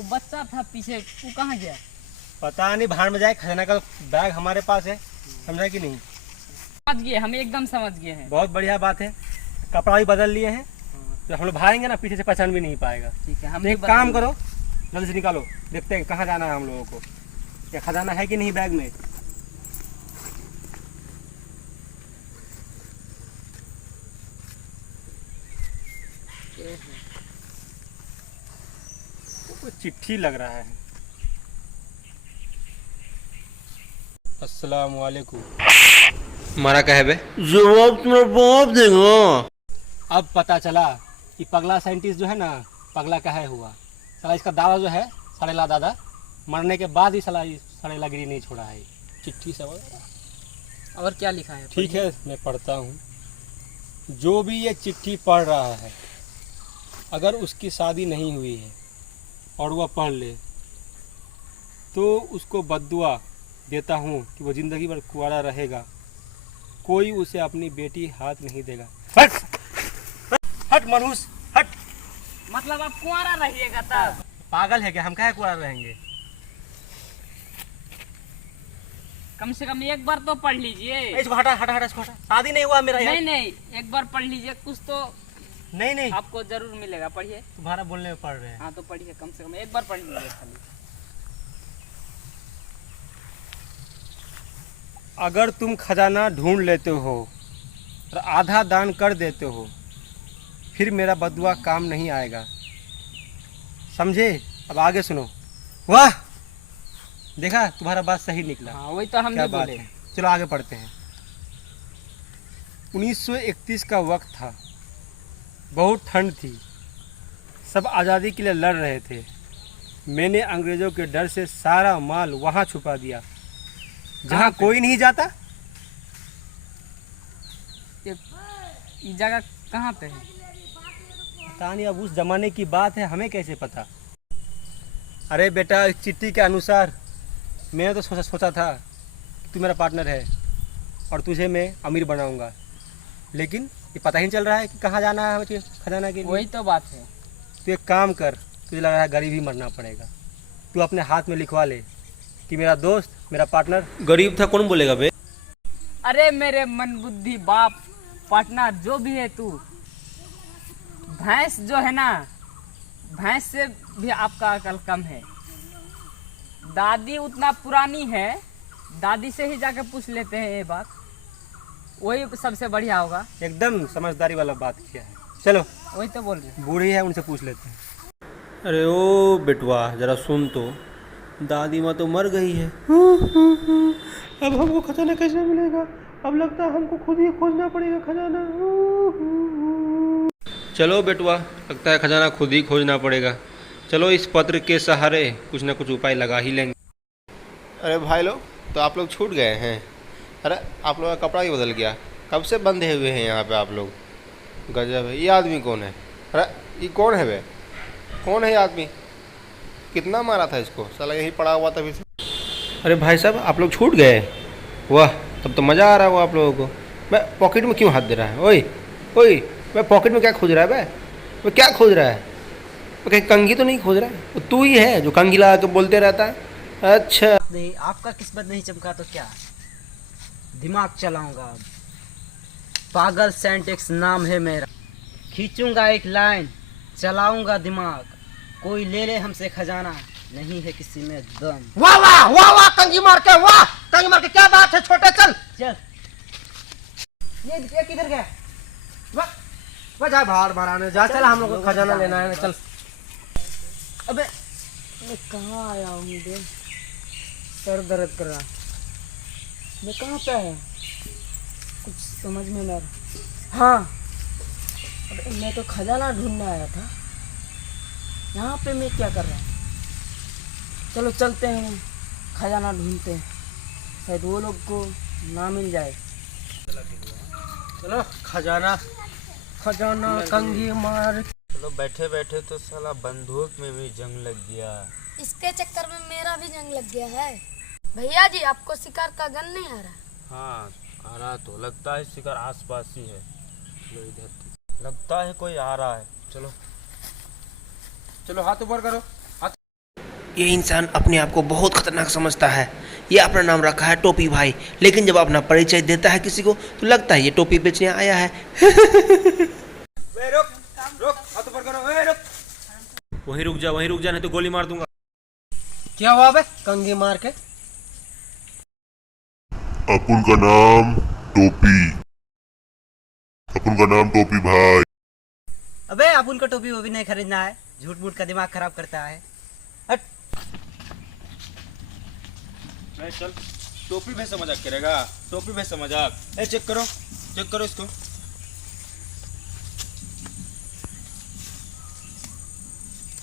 वो बच्चा था पीछे, वो कहाँ गया? पता नहीं, भाड़ में जाए। खजाना का बैग हमारे पास है, समझा कि नहीं? समझ गए, हम एकदम समझ गए हैं। बहुत बढ़िया बात है। कपड़ा भी बदल लिए हैं, तो हम लोग भागेंगे ना, पीछे से पहचान भी नहीं पाएगा। ठीक है, हम तो एक काम करो, जल्दी से निकालो, देखते हैं कहाँ जाना है हम लोगों को। क्या खजाना है कि नहीं बैग में? कोई चिट्ठी लग रहा है। अस्सलाम वालेकुम। हमारा क्या है बे? जवाब तुम्हारा बाप देगा। अब पता चला कि पगला साइंटिस्ट जो है ना, पगला का है हुआ। साला इसका दावा जो है, सड़ेला दादा, मरने के बाद ही साला सड़ेला गिरी नहीं छोड़ा है। चिट्ठी सब और क्या लिखा है? ठीक है, मैं पढ़ता हूँ। जो भी ये चिट्ठी पढ़ रहा है, अगर उसकी शादी नहीं हुई है और वह पढ़ ले, तो उसको बद्दुआ देता हूँ कि वो ज़िंदगी भर कुंवारा रहेगा। कोई उसे अपनी बेटी हाथ नहीं देगा। हट हट मनहूस, हट। मतलब आप कुंवारा रहिएगा तब? पागल है क्या? हम काहे कुंवारा रहेंगे? कम से कम एक बार तो पढ़ लीजिए। इसको हटा हटा हटा, इसको हटा। शादी नहीं हुआ मेरा यार। नहीं नहीं, एक बार पढ़ लीजिए, कुछ तो नहीं नहीं, आपको जरूर मिलेगा। पढ़िए। तुम्हारा बोलने में पढ़ रहे हैं। हाँ तो पढ़िए, कम से कम एक बार पढ़ लीजिए खाली। अगर तुम खजाना ढूंढ लेते हो और आधा दान कर देते हो, फिर मेरा बदुआ काम नहीं आएगा, समझे? अब आगे सुनो। वाह, देखा, तुम्हारा बात सही निकला। हाँ वही तो हम क्या भी बात बोले। है। चलो आगे पढ़ते हैं। 1931 का वक्त था, बहुत ठंड थी, सब आज़ादी के लिए लड़ रहे थे। मैंने अंग्रेज़ों के डर से सारा माल वहाँ छुपा दिया जहाँ कोई नहीं जाता। ये जगह कहाँ पे है? पता नहीं, अब उस जमाने की बात है, हमें कैसे पता। अरे बेटा, इस चिट्ठी के अनुसार मैंने तो सोचा था कि तू मेरा पार्टनर है और तुझे मैं अमीर बनाऊंगा, लेकिन ये पता ही नहीं चल रहा है कि कहाँ जाना है मुझे खजाना के लिए। वही तो बात है। तू एक काम कर, तुझे लग रहा है गरीब ही मरना पड़ेगा। तू अपने हाथ में लिखवा ले कि मेरा दोस्त, मेरा पार्टनर। गरीब था कौन बोलेगा बे? अरे मेरे मन बुद्धि बाप, पार्टनर जो भी है तू, भैंस जो है ना, भैंस से भी आपका अकल कम है। दादी उतना पुरानी है, दादी से ही जाके पूछ लेते हैं ये बात, वही सबसे बढ़िया होगा। एकदम समझदारी वाला बात किया है। चलो, वही तो बोल रहे हैं। बूढ़ी है, उनसे पूछ लेते हैं। अरे ओ बेटवा, जरा सुन तो, दादी माँ तो मर गई है। अब हमको खजाना कैसे मिलेगा? अब लगता है हमको खुद ही खोजना पड़ेगा खजाना। चलो बेटवा, लगता है खजाना खुद ही खोजना पड़ेगा। चलो इस पत्र के सहारे कुछ ना कुछ उपाय लगा ही लेंगे। अरे भाई लोग, तो आप लोग छूट गए हैं? अरे आप लोग का कपड़ा ही बदल गया, कब से बंधे हुए हैं यहाँ पे आप लोग? गजब है। ये आदमी कौन है? अरे ये कौन है बे? कौन है ये आदमी? कितना मारा था इसको? साला यही पड़ा हुआ था अभी से। अरे भाई साहब, आप लोग छूट गए? वाह, तब तो मज़ा आ रहा है वो आप लोगों को। मैं पॉकेट में क्यों हाथ दे रहा है? ओए ओए, मैं पॉकेट में क्या खोज रहा है बे? वो क्या खोज रहा है? वो कहीं कंघी तो नहीं खोज रहा है? वो तू ही है जो कंघी लगा के बोलते रहता है। अच्छा, नहीं, आपका किस्मत नहीं चमका तो क्या, दिमाग चलाऊंगा अब। पागल सेंटेक्स नाम है मेरा, खींचूंगा एक लाइन, चलाऊंगा दिमाग। कोई ले ले हमसे खजाना, नहीं है किसी में दम। वाह वाह वाह वाह, कंघी मार के, वाह कंघी मार के, क्या बात है छोटे, चल चल, ये किधर गया? वाह जा, भाड़ माराने जा, चल हम लोग को खजाना लेना है, चल। अबे मैं कहाँ आया हूँ? मुझे सर दर्द कर रहा, मैं कहाँ पे है, कुछ समझ में ना रहा। हाँ, अबे मैं तो खजाना ढूंढने आया था, यहाँ पे मैं क्या कर रहा हूँ? चलो चलते हैं, खजाना ढूंढते हैं, शायद वो लोग को ना मिल जाए। चलो, खजाना खजाना कंघी मार। चलो, बैठे बैठे तो साला बंदूक में भी जंग लग गया। इसके चक्कर में मेरा भी जंग लग गया है। भैया जी, आपको शिकार का गन नहीं आ रहा? हाँ आ रहा, तो लगता है शिकार आसपास ही है। चलो इधर, लगता है कोई आ रहा है। चलो चलो, हाथ ऊपर करो, हाथ। ये इंसान अपने आप को बहुत खतरनाक समझता है। ये अपना नाम रखा है टोपी भाई, लेकिन जब अपना परिचय देता है किसी को तो लगता है ये टोपी बेचने आया है। वहीं रुक जा नहीं तो गोली मार दूंगा। क्या हुआ बे कंगी मार के? अपन का नाम टोपी, अपन का नाम टोपी भाई। अबे अपन को टोपी वो भी नहीं खरीदना है, झूठ मूठ का दिमाग खराब करता है। हट। चल टोपी में से मजाक करेगा, टोपी में से मजाक। ए चेक करो इसको।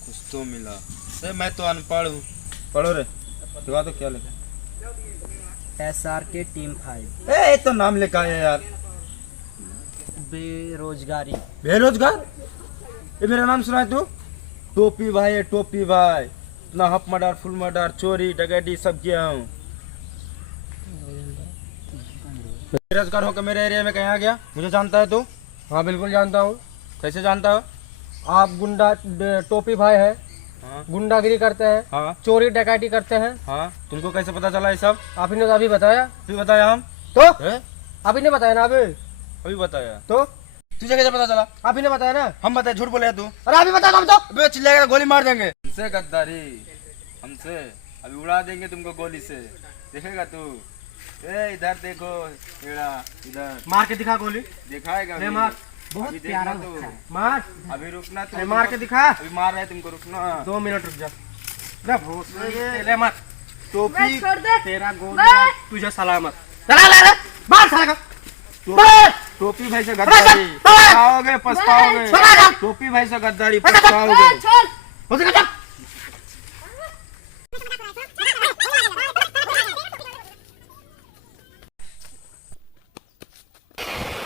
कुछ तो मिला। ए मैं तो अनपढ़ हूँ। पढ़ो रे, दिखा दो क्या लिखा। SRK टीम 5 ए तो नाम लिखा है यार। बेरोजगारी। बेरोजगार? ये मेरा नाम सुना है तू? टोपी भाई है, टोपी भाई। इतना हाफ मर्डर, फुल मर्डर, चोरी डकैती सब किया हूँ। बेरोजगार होकर मेरे एरिया में कहीं आ गया? मुझे जानता है तू? हाँ बिल्कुल जानता हूँ। कैसे जानता हो? आप गुंडा टोपी भाई है, हाँ गुंडागिरी करते हैं, हाँ चोरी डकैती करते हैं। हाँ। तुमको कैसे पता चला ये सब? आप ही ने तो अभी बताया। अभी बताया हम तो है? आप ही ने बताया ना अभी। अभी बताया तो तुझे कैसे पता चला? आप ही ने बताया ना। हम बताए, झूठ बोले तू? अरे अभी बता दो। अबे चिल्लाएगा तो गोली मार देंगे। हमसे गद्दारी, हमसे अभी उड़ा देंगे तुमको गोली से। देखेगा तू? ए इधर देखो, इधर मार के दिखा गोली। दिखाएगा ले अभी। मार। बहुत अभी प्यारा देखना बच्चा तू। है। मार। अभी रुकना तू। अरे मार के दिखा। अभी मार रहे तुमको, रुकना। 2 मिनट रुक जा। ले मार। टोपी तेरा गोली तुझे सलामत। चला मार साला का। टोपी भाई से गद्दारी पछताओगे, पछताओगे। टोपी भाई से गद्दारी पछताओगे।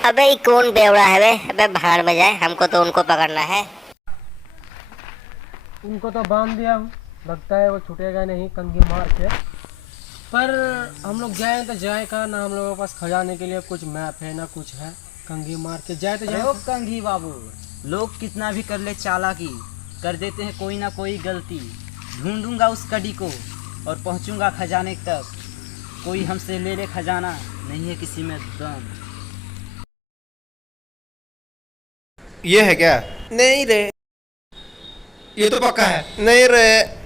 अबे ये कौन बेवड़ा है बे? अबे भाड़ में जाए, हमको तो उनको पकड़ना है। उनको तो बांध दिया हूँ, लगता है वो छूटेगा नहीं कंगी मार के। पर हम लोग जाए तो जाए का ना, हम लोगों के पास खजाने के लिए कुछ मैप है ना कुछ है। कंगी मार के जाए तो जाए। कंघी बाबू, लोग कितना भी कर ले चालाकी, कर देते हैं कोई ना कोई गलती। ढूंढूंगा उस कड़ी को और पहुंचूंगा खजाने तक। कोई हमसे ले ले खजाना, नहीं है किसी में दम। ये है क्या? नहीं रे। ये तो पक्का है। नहीं रे।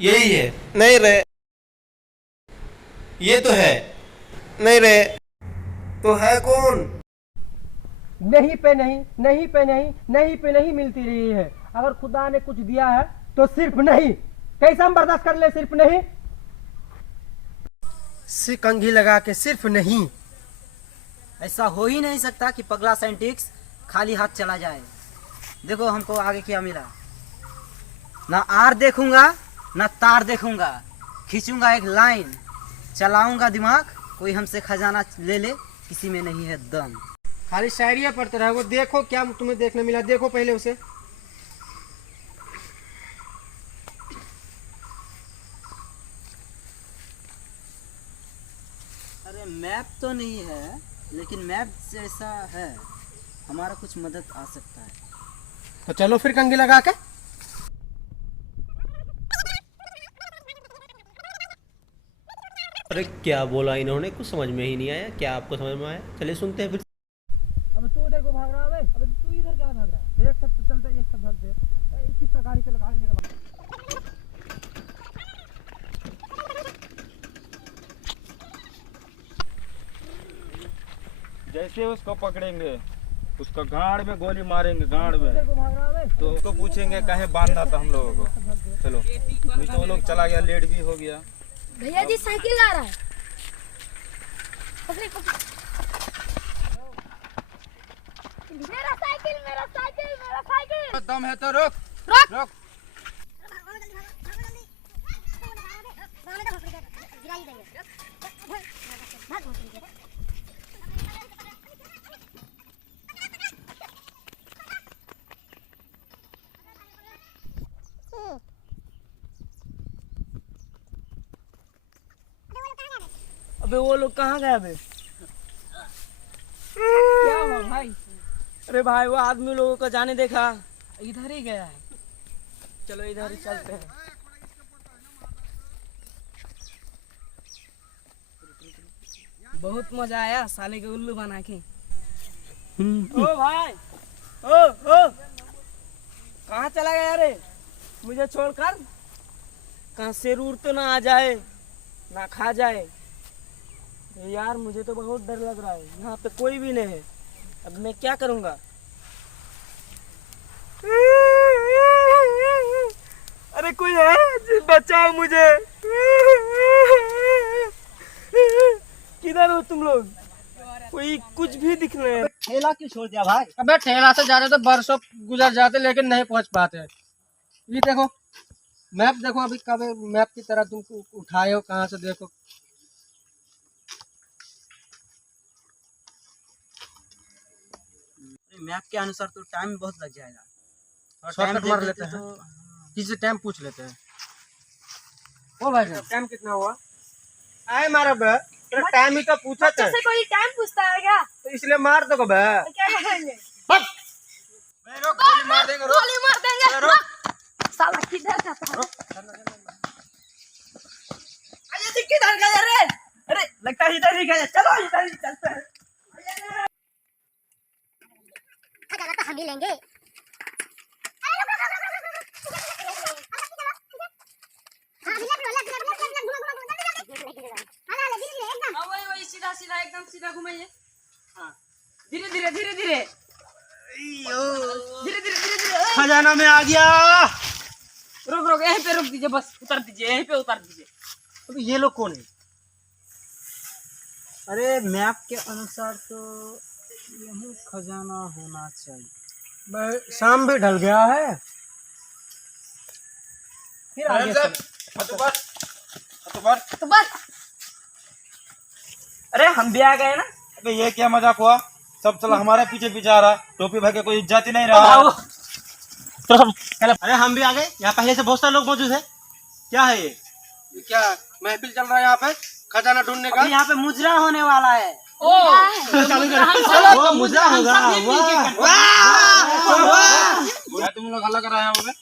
यही है। नहीं रे। ये तो है। नहीं रे। तो है कौन? नहीं पे नहीं, नहीं पे नहीं, नहीं पे नहीं मिलती रही है। अगर खुदा ने कुछ दिया है तो सिर्फ नहीं। कैसे हम बर्दाश्त कर ले सिर्फ नहीं? कंघी लगा के सिर्फ नहीं। ऐसा हो ही नहीं सकता कि पगला साइंटिस्ट खाली हाथ चला जाए। देखो हमको आगे क्या मिला। ना आर देखूंगा ना तार देखूंगा, खींचूंगा एक लाइन, चलाऊंगा दिमाग। कोई हमसे खजाना ले ले, किसी में नहीं है दम। खाली शायरिया पढ़ते रहे। वो देखो क्या तुम्हें देखने मिला, देखो पहले उसे। अरे मैप तो नहीं है, लेकिन मैप जैसा है। हमारा कुछ मदद आ सकता है। तो चलो फिर कंघी लगा के। अरे क्या बोला इन्होंने, कुछ समझ में ही नहीं आया। क्या आपको समझ में आया? चलिए सुनते हैं फिर। अब तू उधर को भाग रहा है। अब तू इधर क्या भाग रहा है? एक सब चलते, एक सब भागते। किस गाड़ी से लगा लेगा? जैसे उसको पकड़ेंगे, उसको गाड़ में गोली मारेंगे, गाड़ में। तो उसको पूछेंगे कहे बांधा था हम लोगों को। चलो अभी तो वो लोग चला गया, लेट भी हो गया। भैया जी साइकिल आ रहा है। पकड़े, पकड़े। मेरा साइकिल, मेरा साइकिल, मेरा साइकिल। दम है तो रुक, रुक। रुक। अबे वो लोग कहाँ गए अबे? क्या हुआ भाई? अरे भाई वो आदमी लोगों को जाने देखा। इधर ही गया है। चलो इधर ही चलते हैं। बहुत मजा आया साले के उल्लू बना के। ओ भाई, ओ कहाँ चला गया रे? मुझे छोड़कर कहाँ शेर उड़ तो ना आ जाए ना खा जाए। यार मुझे तो बहुत डर लग रहा है, यहाँ पे कोई भी नहीं है। अब मैं क्या करूँगा? अरे कोई है? बचाओ मुझे। किधर हो तुम लोग? कोई कुछ भी दिख रहे हैं। ठेला क्यों छोड़ दिया भाई? अबे ठेला से जाते तो बरसों गुजर जाते लेकिन नहीं पहुंच पाते। ये देखो मैप, देखो अभी कब मैप की तरह तुम उठाए हो, कहाँ से देखो। मैप के अनुसार तो टाइम बहुत लग जाएगा। शॉर्टकट मार लेते हैं, किसी से टाइम पूछ लेते हैं। ओ भाई टाइम कितना हुआ? आए मारा बे, तेरा टाइम ही तो पूछा था। कोई टाइम पूछता है क्या? तो इसलिए मार दो बे। क्या करेंगे? गोली मार देंगे। गोली मार देंगे। साला किधर जाता है? अरे किधर गया रे? अरे लगता है इधर ही गया। चलो इधर ही चलते हैं। खजाना तो हम ही लेंगे। वही सीधा सीधा एकदम सीधा घुमाइए। हाँ धीरे धीरे धीरे धीरे धीरे धीरे धीरे धीरे। खजाना में आ गया। रुक रुक, यहीं पे रुक दीजिए, बस उतर दीजिए, यहीं पे उतार दीजिए। तो ये लोग कौन है? अरे मैप के अनुसार तो यही खजाना होना चाहिए। शाम भी ढल गया है। फिर आगे तो बस अरे हम भी आ गए ना। अबे ये क्या मजाक हुआ? सब चला हमारे पीछे पीछे आ रहा। टोपी भाई के कोई इज्जत ही नहीं रहा। अरे हम भी आ गए। यहाँ पहले से बहुत सारे लोग मौजूद है। क्या है ये क्या महफिल चल रहा है यहाँ पे खजाना ढूंढने का? यहाँ पे मुजरा होने वाला है। चलो मुजरा होगा। तुम लोग हल्ला कर रहे हैं?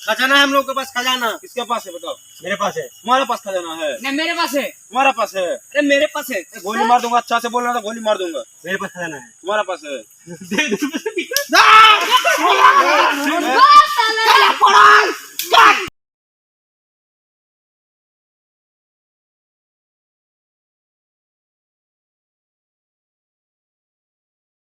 खजाना है हम लोग के पास। खजाना किसके पास है बताओ? मेरे पास है। तुम्हारे पास खजाना है? नहीं मेरे पास है। तुम्हारा पास है? अरे मेरे पास है। गोली मार दूंगा। अच्छा से बोलना तो गोली मार दूंगा। मेरे पास खजाना है। तुम्हारा पास है?